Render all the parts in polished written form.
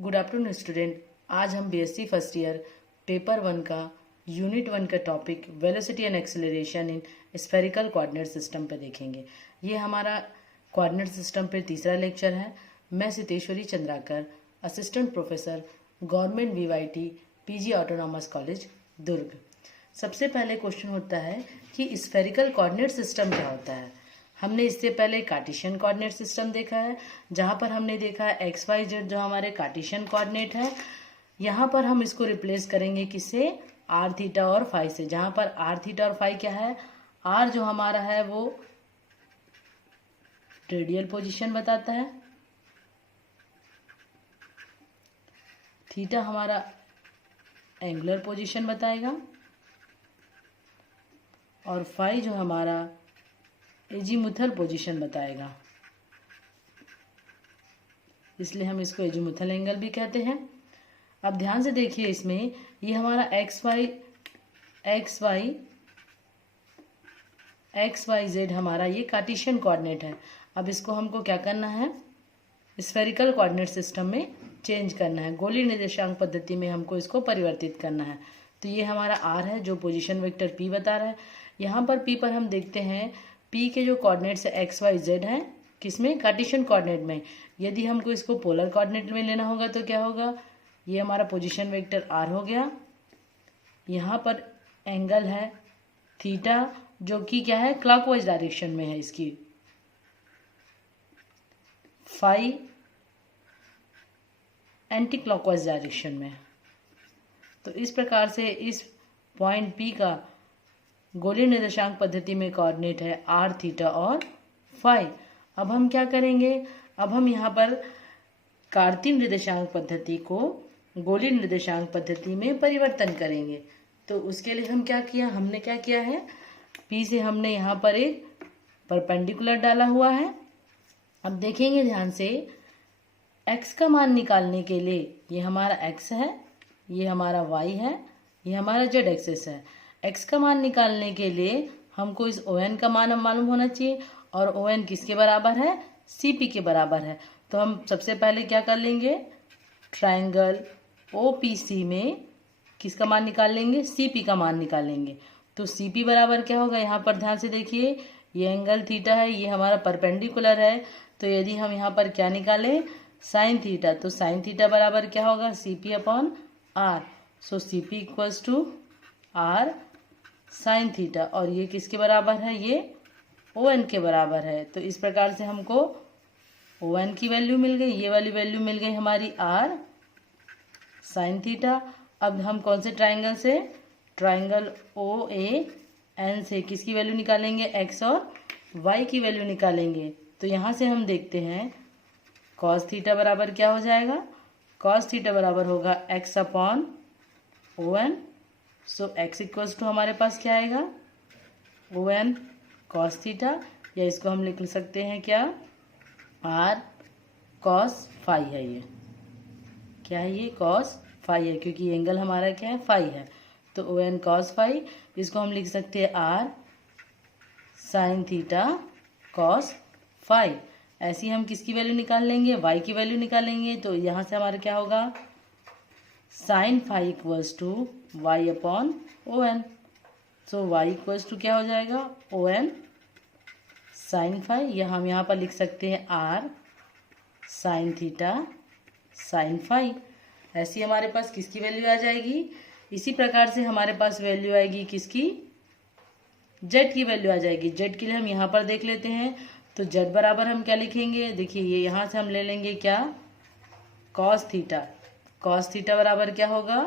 Good afternoon student. आज हम BSc first year paper 1 का यूनिट 1 का topic velocity and acceleration in spherical coordinate system पे देखेंगे। ये हमारा कोऑर्डिनेट सिस्टम पे तीसरा लेक्चर है। मैं Siteshwari Chandrakar, assistant professor, government VYT PG autonomous college Durg. सबसे पहले क्वेश्चन होता है कि स्फेरिकल कोऑर्डिनेट सिस्टम क्या होता है। हमने इससे पहले कार्टेशियन कोऑर्डिनेट सिस्टम देखा है, जहाँ पर हमने देखा है एक्स वाई जेड जो हमारे कार्टेशियन कोऑर्डिनेट है। यहाँ पर हम इसको रिप्लेस करेंगे किससे, आर थीटा और फाई से, जहाँ पर आर थीटा और फाई क्या है, आर जो हमारा है वो रेडियल पोजीशन बताता है, थीटा हमारा एंगुलर पोजीशन बताएगा, और फाई जो हमारा एजीमुथल पोजीशन बताएगा। इसलिए हम इसको एजीमुथल एंगल भी कहते हैं। अब ध्यान से देखिए, इसमें ये हमारा एक्स वाई जेड हमारा ये कार्टेशियन कोऑर्डिनेट है। अब इसको हमको क्या करना है, स्फेरिकल कोऑर्डिनेट सिस्टम में चेंज करना है। गोलीय निर्देशांक पद्धति में हमको इसको परिवर्तित करना है। तो ये हमारा आर है जो पोजीशन वेक्टर पी बता रहा है। यहाँ पर पी पर हम देखते हैं पी के जो कोऑर्डिनेट्स है एक्स वाई जेड हैं, किसमें, कार्टेशियन कोऑर्डिनेट में। यदि हमको इसको पोलर कोऑर्डिनेट में लेना होगा तो क्या होगा, ये हमारा पोजीशन वेक्टर आर हो गया। यहाँ पर एंगल है थीटा जो कि क्या है, क्लॉकवाइज डायरेक्शन में है इसकी। फाई एंटी क्लॉकवाइज डायरेक्शन में। तो इस प्रकार से इस पॉइंट पी का गोलीय निर्देशांक पद्धति में कोऑर्डिनेट है आर थीटा और फाई। अब हम क्या करेंगे, अब हम यहाँ पर कार्तीय निर्देशांक पद्धति को गोलीय निर्देशांक पद्धति में परिवर्तन करेंगे। तो उसके लिए हम क्या किया, हमने क्या किया है, पी से हमने यहाँ पर एक परपेंडिकुलर डाला हुआ है। अब देखेंगे ध्यान से, x का मान निकालने के लिए, ये हमारा x है, ये हमारा y है, ये हमारा z एक्सिस है। x का मान निकालने के लिए हमको इस ON का मान मालूम होना चाहिए, और ON किसके बराबर है, CP के बराबर है। तो हम सबसे पहले क्या कर लेंगे, ट्रायंगल OPC में किसका मान निकाल लेंगे, CP का मान निकालेंगे। तो CP बराबर क्या होगा, यहाँ पर ध्यान से देखिए, ये एंगल थीटा है, ये हमारा परपेंडिकुलर है। तो यदि हम यहाँ पर क्या निकालें, साइन थीटा, तो साइन थीटा बराबर क्या होगा, CP upon R। So CP equals to R sine theta, और ये किसके बराबर है, ये ON के बराबर है। तो इस प्रकार से हमको ON की वैल्यू मिल गई, ये वाली वैल्यू मिल गई हमारी R साइन थीटा। अब हम कौन से ट्राइंगल से, ट्राइंगल OAN से किसकी वैल्यू निकालेंगे, X और Y की वैल्यू निकालेंगे। तो यहाँ से हम देखते हैं कॉस थीटा बराबर क्या हो जाएगा, कॉस थीटा बराबर होगा X upon ON। So x equals to हमारे पास क्या आएगा, ON कॉस थीटा, या इसको हम लिख सकते हैं क्या, R कॉस फाई है। ये क्या है, ये कॉस फाई है, क्योंकि एंगल हमारा क्या है, फाई है। तो ON कॉस फाई, इसको हम लिख सकते हैं R sine theta cos phi. ऐसे ही हम किसकी वैल्यू निकाल लेंगे, y की वैल्यू निकालेंगे। तो यहाँ से हमारा क्या होगा, sine phi equals to y upon ON। So y equals to क्या हो जाएगा, ON साइन फाई, या हम यहाँ पर लिख सकते हैं R sine theta sine phi. ऐसी हमारे पास किसकी वैल्यू आ जाएगी, इसी प्रकार से हमारे पास वैल्यू आएगी किसकी, z की वैल्यू आ जाएगी। z के लिए हम यहाँ पर देख लेते हैं। तो z बराबर हम क्या लिखेंगे, देखिए ये यहाँ से हम ले लेंगे क्या, कॉस थीटा। कॉस थीटा बराबर क्या होगा,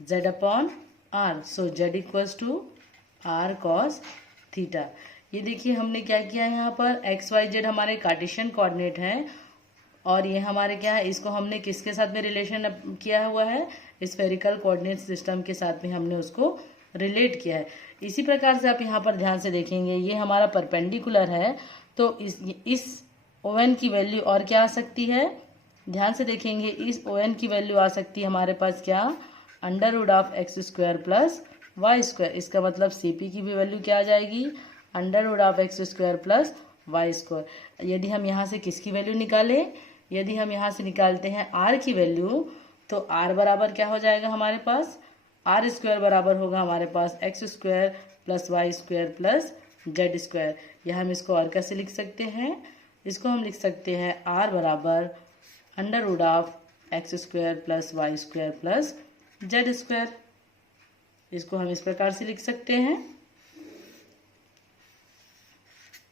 z अपॉन r। So z equals to r cos theta. ये देखिए हमने क्या किया, यहाँ पर एक्स वाई जेड हमारे कार्टेशियन कोऑर्डिनेट हैं, और ये हमारे क्या है, इसको हमने किसके साथ में रिलेशन किया हुआ है, स्फेरिकल कोऑर्डिनेट सिस्टम के साथ में हमने उसको रिलेट किया है। इसी प्रकार से आप यहाँ पर ध्यान से देखेंगे, ये हमारा परपेंडिकुलर है। तो इस ON की वैल्यू और क्या आ सकती है, ध्यान से देखेंगे, इस ON की वैल्यू आ सकती है हमारे पास क्या, under root of x square plus Y square. इसका मतलब CP की भी वैल्यू क्या आ जाएगी, under root of x square plus Y square. यदि हम यहाँ से किसकी वैल्यू निकालें, यदि हम यहाँ से निकालते हैं आर की वैल्यू, तो आर बराबर क्या हो जाएगा हमारे पास, आर स्क्वायर बराबर होगा हमारे पास X square plus Y square plus Z square. या हम इसको और कैसे लिख सकते हैं, इसको हम लिख सकते हैं आर बराबर under root of x square plus Y square plus Z square. इसको हम इस प्रकार से लिख सकते हैं।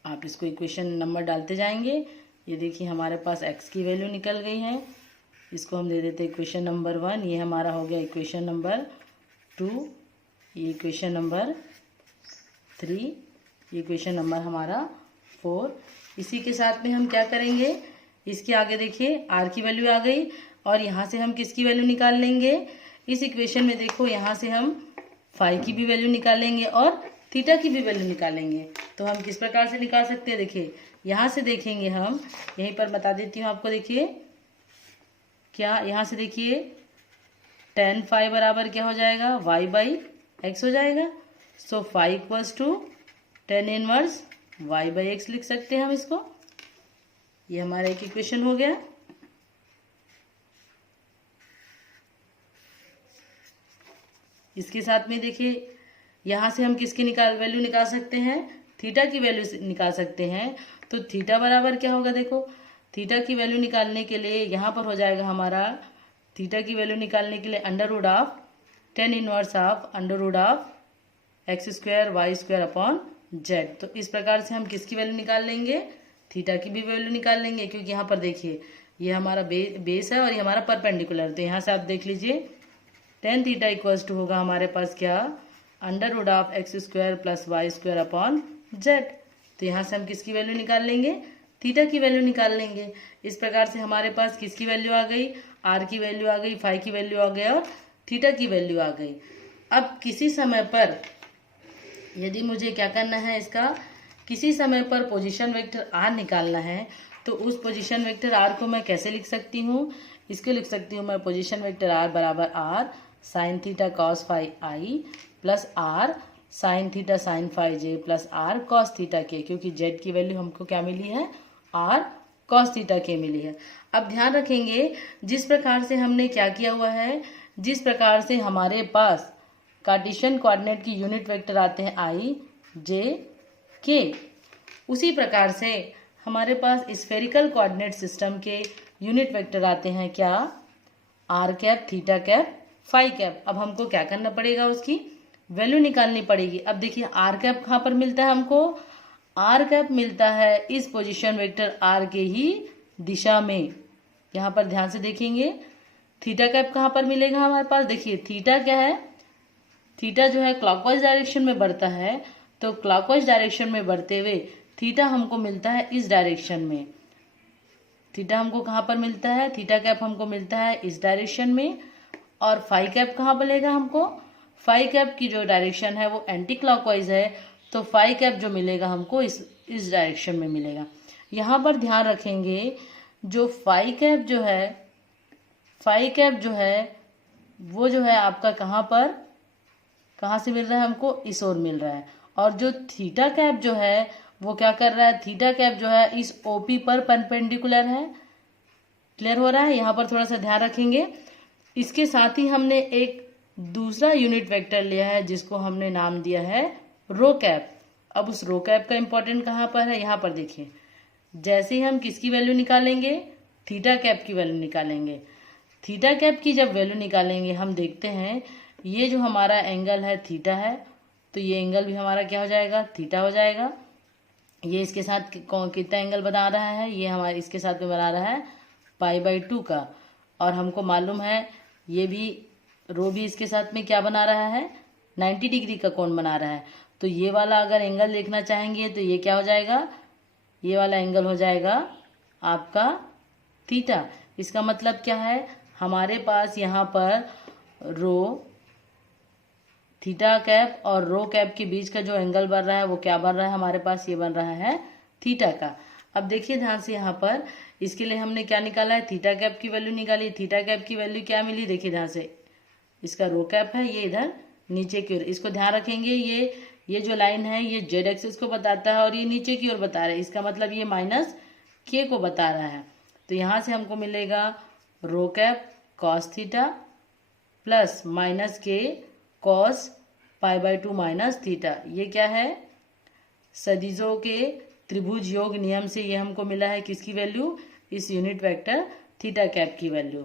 आप इसको इक्वेशन नंबर डालते जाएंगे। ये देखिए हमारे पास x की वैल्यू निकल गई है, इसको हम दे देते हैं इक्वेशन नंबर 1। ये हमारा हो गया इक्वेशन नंबर 2, ये इक्वेशन नंबर 3, ये इक्वेशन नंबर हमारा 4। इसी के साथ में हम क्या करेंगे, इसके आगे देखिए r की वैल्यू आ गई और यहाँ से हम किसकी वैल्यू निकाल लेंगे, इस इक्वेशन में देखो यहाँ से हम फाई की भी वैल्यू निकालेंगे और थीटा की भी वैल्यू निकालेंगे। तो हम किस प्रकार से निकाल सकते हैं, देखिए यहाँ से देखेंगे हम, यहीं पर बता देती हूँ आपको। देखिए क्या यहाँ से देखिए tan फाई बराबर क्या हो जाएगा, y बाई एक्स हो जाएगा। So phi equals to tan inverse y by x लिख सकते हैं हम इसको। ये हमारा एक इक्वेशन हो गया। इसके साथ में देखिए यहाँ से हम किसकी वैल्यू निकाल सकते हैं, थीटा की वैल्यू निकाल सकते हैं। तो थीटा बराबर क्या होगा, देखो थीटा की वैल्यू निकालने के लिए यहाँ पर हो जाएगा हमारा, थीटा की वैल्यू निकालने के लिए under root of tan inverse of under root of x square y square upon z. तो इस प्रकार से हम किसकी वैल्यू निकाल लेंगे, थीटा की भी वैल्यू निकाल लेंगे। क्योंकि यहाँ पर देखिए ये हमारा बेस है और ये हमारा परपेंडिकुलर। तो यहाँ से आप देख लीजिए tan थीटा इक्वल्स टू होगा हमारे पास क्या, under root of x square plus Y square upon z. तो यहाँ से हम किसकी वैल्यू निकाल लेंगे, थीटा की वैल्यू निकाल लेंगे। इस प्रकार से हमारे पास किसकी वैल्यू आ गई, आर की वैल्यू आ गई, फाई की वैल्यू आ गई और थीटा की वैल्यू आ गई। अब किसी समय पर यदि मुझे क्या करना है, इसका किसी समय पर पोजीशन वेक्टर आर निकालना है, तो उस पोजीशन वेक्टर आर को मैं कैसे लिख सकती हूँ, इसको लिख सकती हूँ मैं पोजीशन वेक्टर आर बराबर r sine theta cos phi i plus r sine theta sine phi j plus r cos theta k. क्योंकि जेड की वैल्यू हमको क्या मिली है, आर कॉस थीटा के मिली है। अब ध्यान रखेंगे जिस प्रकार से हमने क्या किया हुआ है, जिस प्रकार से हमारे पास कार्टेशियन कोऑर्डिनेट की यूनिट वेक्टर आते हैं आई जे के, उसी प्रकार से हमारे पास स्फेरिकल कोऑर्डिनेट सिस्टम के यूनिट वेक्टर आते हैं क्या, r cap theta cap phi cap. अब हमको क्या करना पड़ेगा, उसकी वैल्यू निकालनी पड़ेगी। अब देखिए आर कैप कहाँ पर मिलता है हमको, आर कैप मिलता है इस पोजीशन वेक्टर आर के ही दिशा में। यहाँ पर ध्यान से देखेंगे थीटा कैप कहाँ पर मिलेगा हमारे पास, देखिए थीटा क्या है, थीटा जो है क्लॉकवाइज डायरेक्शन में बढ़ता है। तो क्लॉकवाइज डायरेक्शन में बढ़ते हुए थीटा हमको मिलता है इस डायरेक्शन में। थीटा हमको कहाँ पर मिलता है, थीटा कैप हमको मिलता है इस डायरेक्शन में। और फाई कैप कहाँ मिलेगा हमको, फाई कैप की जो डायरेक्शन है वो एंटी क्लॉकवाइज है। तो फाई कैप जो मिलेगा हमको इस डायरेक्शन में मिलेगा। यहाँ पर ध्यान रखेंगे जो फाई कैप जो है, फाई कैप जो है वो जो है आपका कहाँ से मिल रहा है हमको, इस ओर मिल रहा है। और जो थीटा कैप जो है वो क्या कर रहा है, थीटा कैप जो है इस ओपी पर परपेंडिकुलर है। क्लियर हो रहा है, यहाँ पर थोड़ा सा ध्यान रखेंगे। इसके साथ ही हमने एक दूसरा यूनिट वेक्टर लिया है जिसको हमने नाम दिया है रो कैप। अब उस रो कैप का इंपॉर्टेंट कहाँ पर है, यहाँ पर देखिए जैसे ही हम किसकी वैल्यू निकालेंगे, थीटा कैप की वैल्यू निकालेंगे। थीटा कैप की जब वैल्यू निकालेंगे हम देखते हैं ये जो हमारा एंगल है थीटा है, तो ये एंगल भी हमारा क्या हो जाएगा, थीटा हो जाएगा। ये इसके साथ कितना एंगल बना रहा है, ये हमारे इसके साथ में बना रहा है π/2 का। और हमको मालूम है ये भी रो भी इसके साथ में क्या बना रहा है, 90 डिग्री का कोण बना रहा है। तो ये वाला अगर एंगल देखना चाहेंगे तो ये क्या हो जाएगा, ये वाला एंगल हो जाएगा आपका थीटा। इसका मतलब क्या है, हमारे पास यहाँ पर रो थीटा कैप और रो कैप के बीच का जो एंगल बन रहा है वो क्या बन रहा है हमारे पास, ये बन रहा है थीटा का। अब देखिए ध्यान से यहाँ पर इसके लिए हमने क्या निकाला है, थीटा कैप की वैल्यू निकाली। थीटा कैप की वैल्यू क्या मिली, देखिए ध्यान से, इसका रो कैप है ये इधर नीचे की ओर। इसको ध्यान रखेंगे ये जो लाइन है ये जेड एक्सिस को बताता है और ये नीचे की ओर बता रहा है। इसका मतलब ये माइनस के को बता रहा है। तो यहाँ से हमको मिलेगा rho cap cos theta plus minus के cos pi by 2 minus theta. ये क्या है, सदिशों के त्रिभुज योग नियम से ये हमको मिला है किसकी वैल्यू, इस यूनिट वेक्टर थीटा कैप की वैल्यू।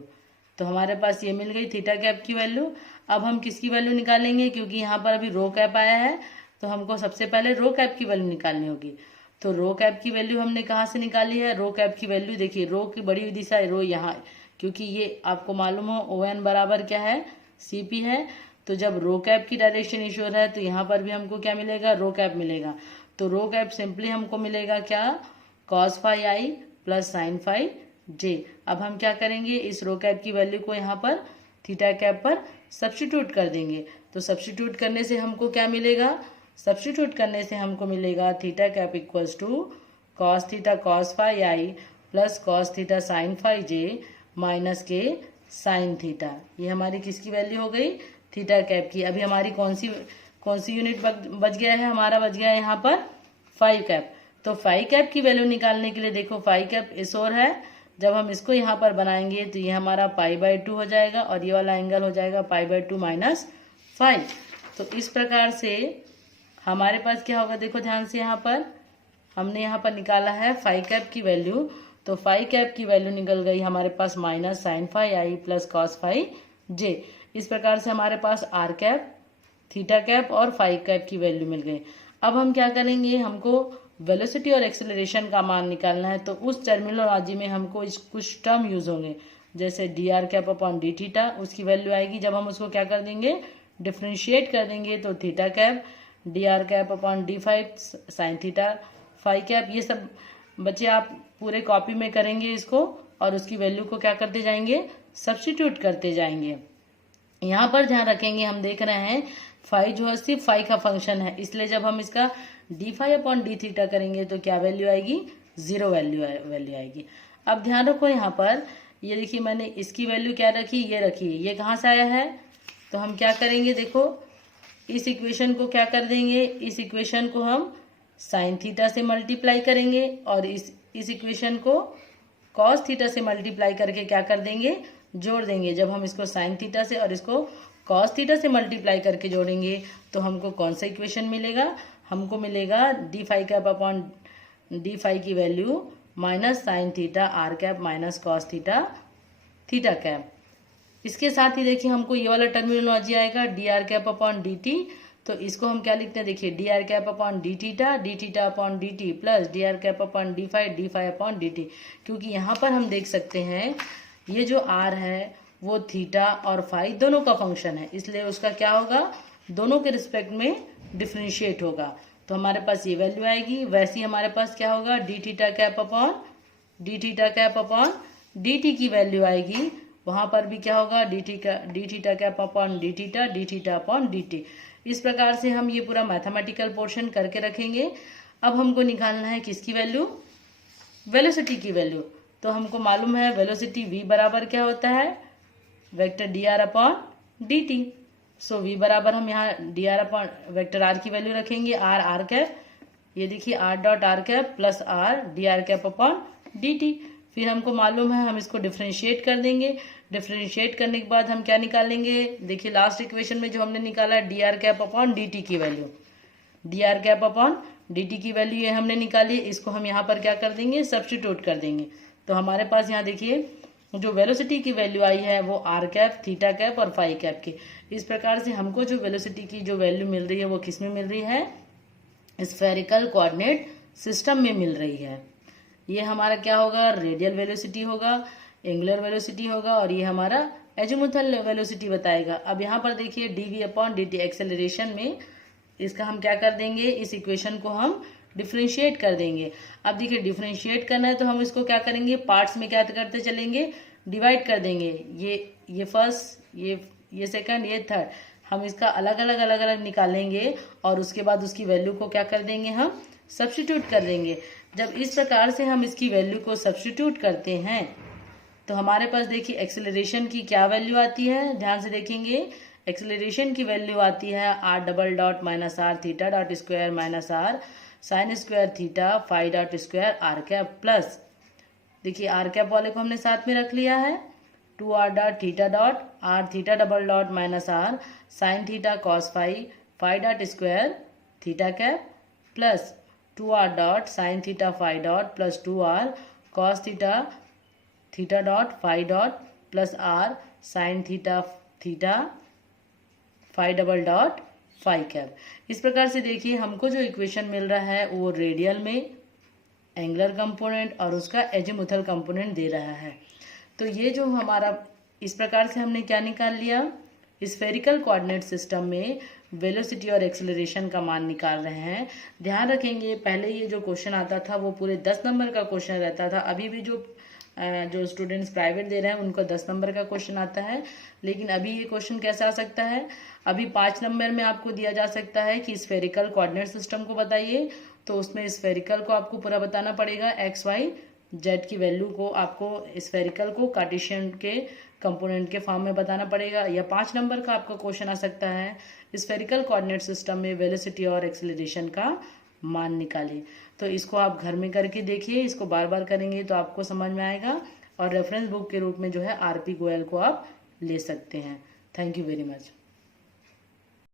तो हमारे पास ये मिल गई थीटा कैप की वैल्यू। अब हम किसकी वैल्यू निकालेंगे, क्योंकि यहाँ पर अभी रो कैप आया है तो हमको सबसे पहले रो कैप की वैल्यू निकालनी होगी। तो रो कैप की वैल्यू हमने कहाँ से निकाली है, रो कैप की वैल्यू देखिए, रो की बड़ी दिशा रो यहाँ, क्योंकि ये आपको मालूम हो ओ एन बराबर क्या है, सी पी है। तो जब रो कैप की डायरेक्शन इश्योर है तो यहाँ पर भी हमको क्या मिलेगा, रो कैप मिलेगा। तो रो कैप सिंपली हमको मिलेगा क्या, cos phi i plus sign phi जे। अब हम क्या करेंगे, इस रो कैप की वैल्यू को यहाँ पर थीटा कैप पर सब्स्टिट्यूट कर देंगे। तो सब्स्टिट्यूट करने से हमको क्या मिलेगा, सब्स्टिट्यूट करने से हमको मिलेगा theta cap equals to cos theta cos phi i plus cos theta sine phi j minus k sine theta. ये हमारी किसकी वैल्यू हो गई, थीटा कैप की। अभी हमारी कौन सी यूनिट बच गया है, हमारा बच गया है यहाँ पर फाई कैप। तो फाई कैप की वैल्यू निकालने के लिए देखो फाई कैप इस ओर है, जब हम इसको यहाँ पर बनाएंगे तो ये हमारा पाई बाय 2 हो जाएगा और ये वाला एंगल हो जाएगा पाई बाय 2 माइनस फाई। तो इस प्रकार से हमारे पास क्या होगा, देखो ध्यान से, यहाँ पर हमने यहाँ पर निकाला है फाई कैप की वैल्यू। तो फाई कैप की वैल्यू निकल गई हमारे पास minus sine phi i plus cos phi जे। इस प्रकार से हमारे पास आर कैप, थीटा कैप और फाई कैप की वैल्यू मिल गई। अब हम क्या करेंगे, हमको वेलोसिटी और एक्सेलरेशन का मान निकालना है। तो उस टर्मिनोलॉजी में हमको कुछ टर्म यूज होंगे, जैसे D R cap upon D theta, उसकी वैल्यू आएगी जब हम उसको क्या कर देंगे, डिफ्रेंशिएट कर देंगे। तो theta cap d are cap upon d phi sine theta phi cap. ये सब बच्चे आप पूरे कॉपी में करेंगे इसको और उसकी वैल्यू को क्या करते जाएंगे, सब्स्टिट्यूट करते जाएंगे। यहाँ पर ध्यान रखेंगे, हम देख रहे हैं फाई जो है सिर्फ फाई का फंक्शन है, इसलिए जब हम इसका d phi upon D theta करेंगे तो क्या वैल्यू आएगी, 0 वैल्यू आएगी। अब ध्यान रखो यहाँ पर, ये देखिए मैंने इसकी वैल्यू क्या रखी, ये रखी, ये कहाँ से आया है। तो हम क्या करेंगे, देखो इस इक्वेशन को क्या कर देंगे, इस इक्वेशन को हम साइन थीटा से मल्टीप्लाई करेंगे और इस इक्वेशन को कॉस थीटा से मल्टीप्लाई करके क्या कर देंगे, जोड़ देंगे। जब हम इसको साइन थीटा से और इसको कॉस थीटा से मल्टीप्लाई करके जोड़ेंगे तो हमको कौन सा इक्वेशन मिलेगा, हमको मिलेगा D phi cap upon D phi की value minus sine theta R cap minus cos theta theta cap. इसके साथ ही देखिए हमको ये वाला टर्मिनोलॉजी आएगा D are cap upon D T. तो इसको हम क्या लिखते हैं, देखिए D are cap upon D theta upon D T plus D are cap upon D phi upon D T. क्योंकि यहाँ पर हम देख सकते हैं ये जो आर है वो थीटा और फाई दोनों का फंक्शन है, इसलिए उसका क्या होगा, दोनों के रिस्पेक्ट में डिफ्रेंशिएट होगा। तो हमारे पास ये वैल्यू आएगी। वैसे ही हमारे पास क्या होगा, D theta cap upon D T की वैल्यू आएगी, वहां पर भी क्या होगा, D theta cap upon D theta upon D T. इस प्रकार से हम ये पूरा मैथमेटिकल पोर्शन करके रखेंगे। अब हमको निकालना है किसकी वैल्यू, वेलोसिटी की वैल्यू। तो हमको मालूम है वेलोसिटी v बराबर क्या होता है, vector D R upon D T. So v बराबर हम यहाँ D R upon vector r की वैल्यू रखेंगे, आर कैप, ये देखिए r dot R cap plus r D are cap upon D T. फिर हमको मालूम है हम इसको डिफ्रेंशिएट कर देंगे। डिफ्रेंशिएट करने के बाद हम क्या निकालेंगे, देखिए लास्ट इक्वेशन में जो हमने निकाला D are cap upon D T की value, D are cap upon D T की वैल्यू ये हमने निकाली, इसको हम यहाँ पर क्या कर देंगे, सब्स्टिट्यूट कर देंगे। तो हमारे पास यहाँ देखिए जो वेलोसिटी की वैल्यू आई है वो आर कैप, थीटा कैप और फाई कैप की। इस प्रकार से हमको जो वेलोसिटी की जो वैल्यू मिल रही है वो किस में मिल रही है, स्फेरिकल कोऑर्डिनेट सिस्टम में मिल रही है। ये हमारा क्या होगा, रेडियल वेलोसिटी होगा, एंगुलर वेलोसिटी होगा और ये हमारा एजीमुथल वेलोसिटी बताएगा। अब यहाँ पर देखिए d v upon D t acceleration में इसका हम क्या कर देंगे, इस इक्वेशन को हम डिफ्रेंशिएट कर देंगे। अब देखिए डिफ्रेंशिएट करना है तो हम इसको क्या करेंगे, पार्ट्स में क्या करते चलेंगे, डिवाइड कर देंगे। ये फर्स्ट, ये सेकंड, ये थर्ड, हम इसका अलग अलग निकालेंगे और उसके बाद उसकी वैल्यू को क्या कर देंगे, हम सब्स्टिट्यूट कर देंगे। जब इस प्रकार से हम इसकी वैल्यू को सब्स्टिट्यूट करते हैं तो हमारे पास देखिए एक्सेलरेशन की क्या वैल्यू आती है, ध्यान से देखेंगे। एक्सेलरेशन की वैल्यू आती है r double dot minus r theta dot square minus r sine square theta phi dot square r cap plus देखिए आर कैप वाले को हमने साथ में रख लिया है, 2r dot theta dot r theta double dot minus r sine theta cos phi dot square theta cap plus 2r dot sine theta phi dot plus 2r cos theta dot phi dot plus r sine theta phi double dot phi cap. इस प्रकार से देखिए हमको जो equation मिल रहा है वो radial में एंगुलर कंपोनेंट और उसका एजीमुथल कंपोनेंट दे रहा है। तो ये जो हमारा इस प्रकार से हमने क्या निकाल लिया, स्फेरिकल कोऑर्डिनेट सिस्टम में वेलोसिटी और एक्सेलरेशन का मान निकाल रहे हैं। ध्यान रखेंगे पहले ये जो क्वेश्चन आता था वो पूरे 10 नंबर का क्वेश्चन रहता था। अभी भी जो स्टूडेंट्स प्राइवेट दे रहे हैं उनको 10 नंबर का क्वेश्चन आता है, लेकिन अभी ये क्वेश्चन कैसा आ सकता है, अभी 5 नंबर में आपको दिया जा सकता है कि स्फेरिकल कोऑर्डिनेट सिस्टम को बताइए। तो उसमें स्फेरिकल को आपको पूरा बताना पड़ेगा, एक्स वाई जेड की वैल्यू को आपको स्फेरिकल को कार्टेशियन के कंपोनेंट के फॉर्म में बताना पड़ेगा। या 5 नंबर का आपका क्वेश्चन आ सकता है, स्फेरिकल कोऑर्डिनेट सिस्टम में वेलोसिटी और एक्सेलरेशन का मान निकालिए। तो इसको आप घर में करके देखिए, इसको बार बार करेंगे तो आपको समझ में आएगा और रेफरेंस बुक के रूप में जो है आरपी गोयल को आप ले सकते हैं। Thank you very much.